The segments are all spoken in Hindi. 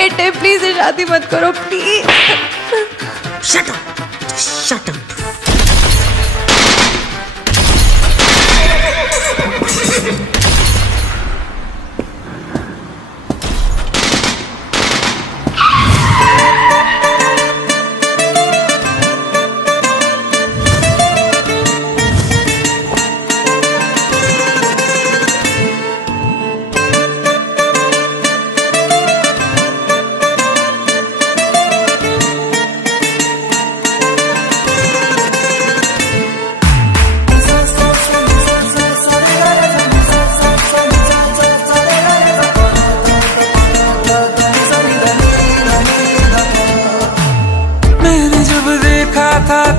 हेट है, प्लीज शादी मत करो please. Shut up, shut up.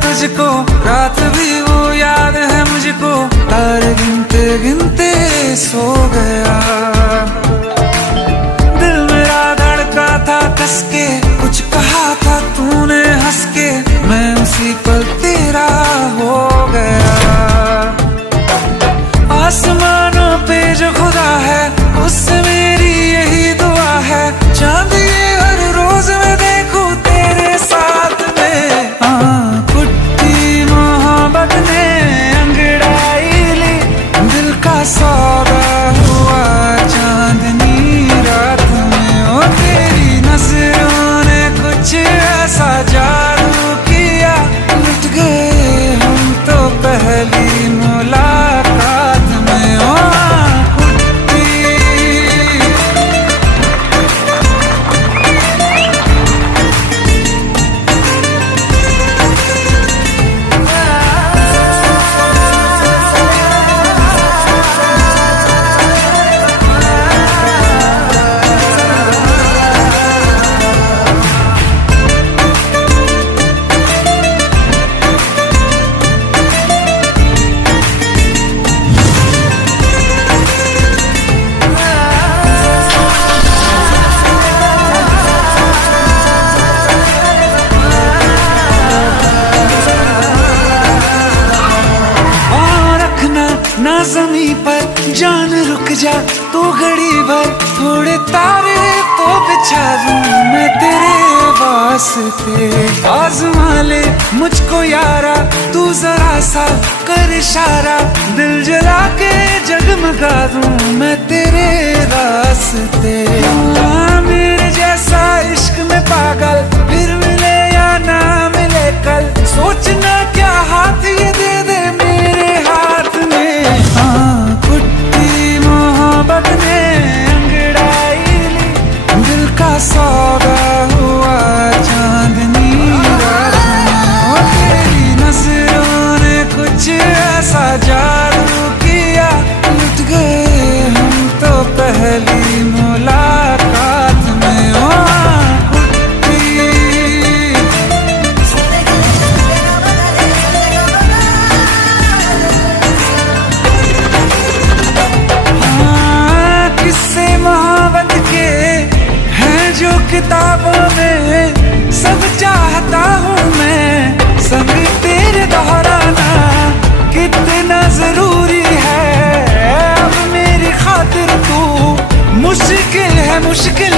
तुझको रात भी वो याद है मुझको, तारे गिनते गिनते सो गया। दिल मेरा धड़का था कस के, कुछ कहा था तूने हंस के, मैं उसी पल तेरा हो गया। आसमानों पे जो खुदा है उससे मेरी यही दुआ है, चांद ये हर रोज मैं देखूं तेरे साथ में। सौदा हुआ चांदनी रात में, ओ तेरी नजरों ने कुछ ऐसा जादू किया, लुट गए हम तो पहली मुलाकात में। ओ ना ज़मीं पर जान रुक जा तू घड़ी भर, थोड़े तारे तो बिछा दूं मैं तेरे वास्ते। आज़मा ले मुझको यारा तू जरा सा कर इशारा, दिल जला के जगमगा दूं मैं तेरे रास्ते। मेरे जैसा इश्क में पागल फिर मिले या ना मिले कल, सोचना क्या हाथ ये दे दे मेरे हाथ में। कुट्टी मोहब्बत ने अंगड़ाई ली, दिल का सौदा हुआ चांदनी रात में। तेरी नजरों ने कुछ ऐसा जादू किया, लुट गए हम तो पहली मुलाकात में। किताबों में सब चाहता हूँ मैं, संग तेरे दोहराना कितना जरूरी है। अब मेरी खातिर तू मुश्किल है मुश्किल